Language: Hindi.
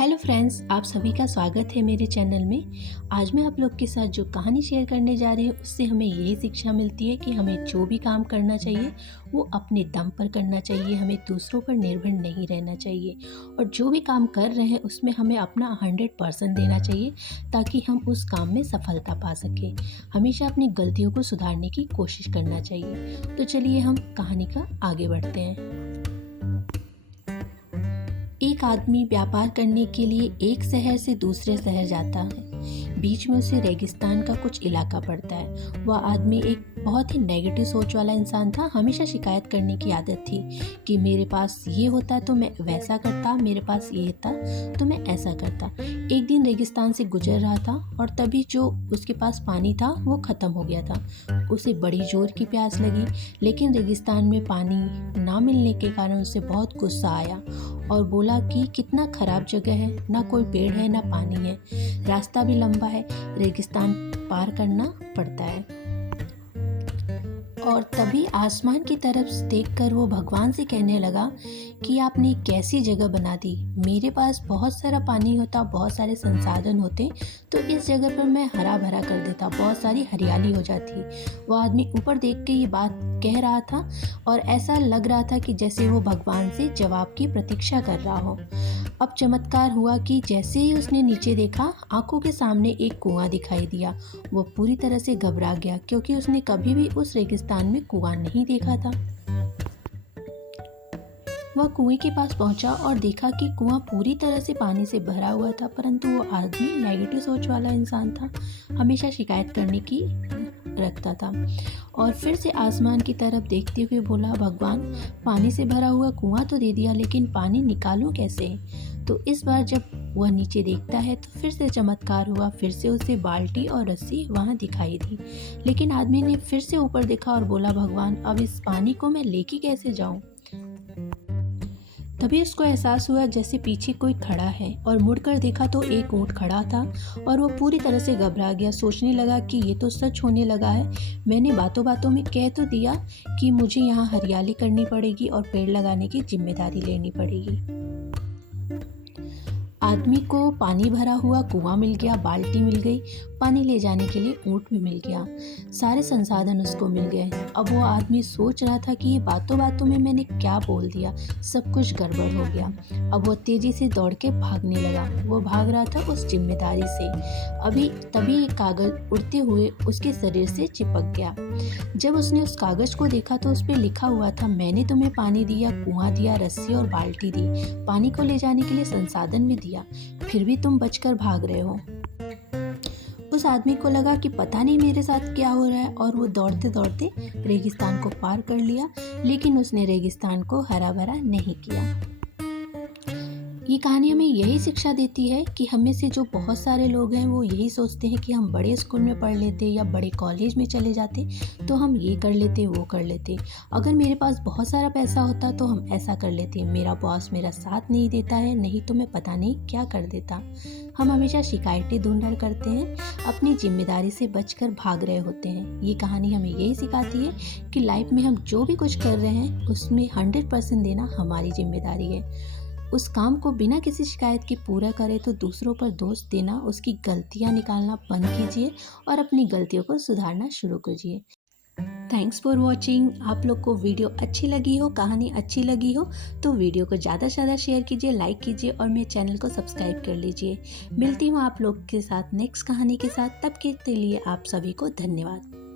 हेलो फ्रेंड्स, आप सभी का स्वागत है मेरे चैनल में। आज मैं आप लोग के साथ जो कहानी शेयर करने जा रही हूँ उससे हमें यही शिक्षा मिलती है कि हमें जो भी काम करना चाहिए वो अपने दम पर करना चाहिए, हमें दूसरों पर निर्भर नहीं रहना चाहिए और जो भी काम कर रहे हैं उसमें हमें अपना 100% देना चाहिए ताकि हम उस काम में सफलता पा सकें। हमेशा अपनी गलतियों को सुधारने की कोशिश करना चाहिए। तो चलिए हम कहानी का आगे बढ़ते हैं। एक आदमी व्यापार करने के लिए एक शहर से दूसरे शहर जाता है। बीच में उसे रेगिस्तान का कुछ इलाका पड़ता है। वह आदमी एक बहुत ही नेगेटिव सोच वाला इंसान था। हमेशा शिकायत करने की आदत थी कि मेरे पास ये होता तो मैं वैसा करता, मेरे पास ये था तो मैं ऐसा करता। एक दिन रेगिस्तान से गुजर रहा था और तभी जो उसके पास पानी था वो ख़त्म हो गया था। उसे बड़ी जोर की प्यास लगी, लेकिन रेगिस्तान में पानी ना मिलने के कारण उसे बहुत गुस्सा आया और बोला कि कितना ख़राब जगह है, ना कोई पेड़ है ना पानी है, रास्ता भी लंबा है, रेगिस्तान पार करना पड़ता है। और तभी आसमान की तरफ देखकर वो भगवान से कहने लगा कि आपने कैसी जगह बना दी। मेरे पास बहुत सारा पानी होता, बहुत सारे संसाधन होते तो इस जगह पर मैं हरा भरा कर देता, बहुत सारी हरियाली हो जाती। वो आदमी ऊपर देख के ये बात कह रहा था और ऐसा लग रहा था कि जैसे वो भगवान से जवाब की प्रतीक्षा कर रहा हो। अब चमत्कार हुआ कि जैसे ही उसने नीचे देखा, आंखों के सामने एक कुआं दिखाई दिया। वो पूरी तरह से घबरा गया क्योंकि उसने कभी भी उस रेगिस्तान में कुआं नहीं देखा था। वह कुएं के पास पहुंचा और देखा कि कुआं पूरी तरह से पानी से भरा हुआ था, परंतु वो आदमी नेगेटिव सोच वाला इंसान था, हमेशा शिकायत करने की रखता था। और फिर से आसमान की तरफ देखते हुए बोला, भगवान, पानी से भरा हुआ कुआं तो दे दिया, लेकिन पानी निकालूं कैसे? तो इस बार जब वह नीचे देखता है तो फिर से चमत्कार हुआ। फिर से उसे बाल्टी और रस्सी वहां दिखाई दी, लेकिन आदमी ने फिर से ऊपर देखा और बोला, भगवान, अब इस पानी को मैं लेके कैसे जाऊं? तभी उसको एहसास हुआ जैसे पीछे कोई खड़ा है और मुड़कर देखा तो एक ऊंट खड़ा था और वो पूरी तरह से घबरा गया। सोचने लगा कि ये तो सच होने लगा है। मैंने बातों बातों में कह तो दिया कि मुझे यहाँ हरियाली करनी पड़ेगी और पेड़ लगाने की जिम्मेदारी लेनी पड़ेगी। आदमी को पानी भरा हुआ कुआं मिल गया, बाल्टी मिल गई, पानी ले जाने के लिए ऊंट भी मिल गया, सारे संसाधन उसको मिल गए। अब वो आदमी सोच रहा था कि ये बातों बातों में मैंने क्या बोल दिया, सब कुछ गड़बड़ हो गया। अब वो तेजी से दौड़ के भागने लगा। वो भाग रहा था उस जिम्मेदारी से। तभी एक कागज उड़ते हुए उसके शरीर से चिपक गया। जब उसने उस कागज को देखा तो उस पर लिखा हुआ था, मैंने तुम्हें पानी दिया, कुआं दिया, रस्सी और बाल्टी दी, पानी को ले जाने के लिए संसाधन भी दिया, फिर भी तुम बचकर भाग रहे हो। उस आदमी को लगा कि पता नहीं मेरे साथ क्या हो रहा है और वो दौड़ते दौड़ते रेगिस्तान को पार कर लिया, लेकिन उसने रेगिस्तान को हरा भरा नहीं किया। ये कहानी हमें यही शिक्षा देती है कि हमें से जो बहुत सारे लोग हैं वो यही सोचते हैं कि हम बड़े स्कूल में पढ़ लेते या बड़े कॉलेज में चले जाते तो हम ये कर लेते वो कर लेते, अगर मेरे पास बहुत सारा पैसा होता तो हम ऐसा कर लेते, मेरा बॉस मेरा साथ नहीं देता है, नहीं तो मैं पता नहीं क्या कर देता। हम हमेशा शिकायतें ढूंढ करते हैं, अपनी जिम्मेदारी से बचकर भाग रहे होते हैं। ये कहानी हमें यही सिखाती है कि लाइफ में हम जो भी कुछ कर रहे हैं उसमें 100% देना हमारी जिम्मेदारी है। उस काम को बिना किसी शिकायत के पूरा करें तो दूसरों पर दोष देना, उसकी गलतियां निकालना बंद कीजिए और अपनी गलतियों को सुधारना शुरू कीजिए। Thanks for watching. आप लोग को वीडियो अच्छी लगी हो, कहानी अच्छी लगी हो तो वीडियो को ज़्यादा से ज़्यादा शेयर कीजिए, लाइक कीजिए और मेरे चैनल को सब्सक्राइब कर लीजिए। मिलती हूँ आप लोग के साथ नेक्स्ट कहानी के साथ, तब के लिए आप सभी को धन्यवाद।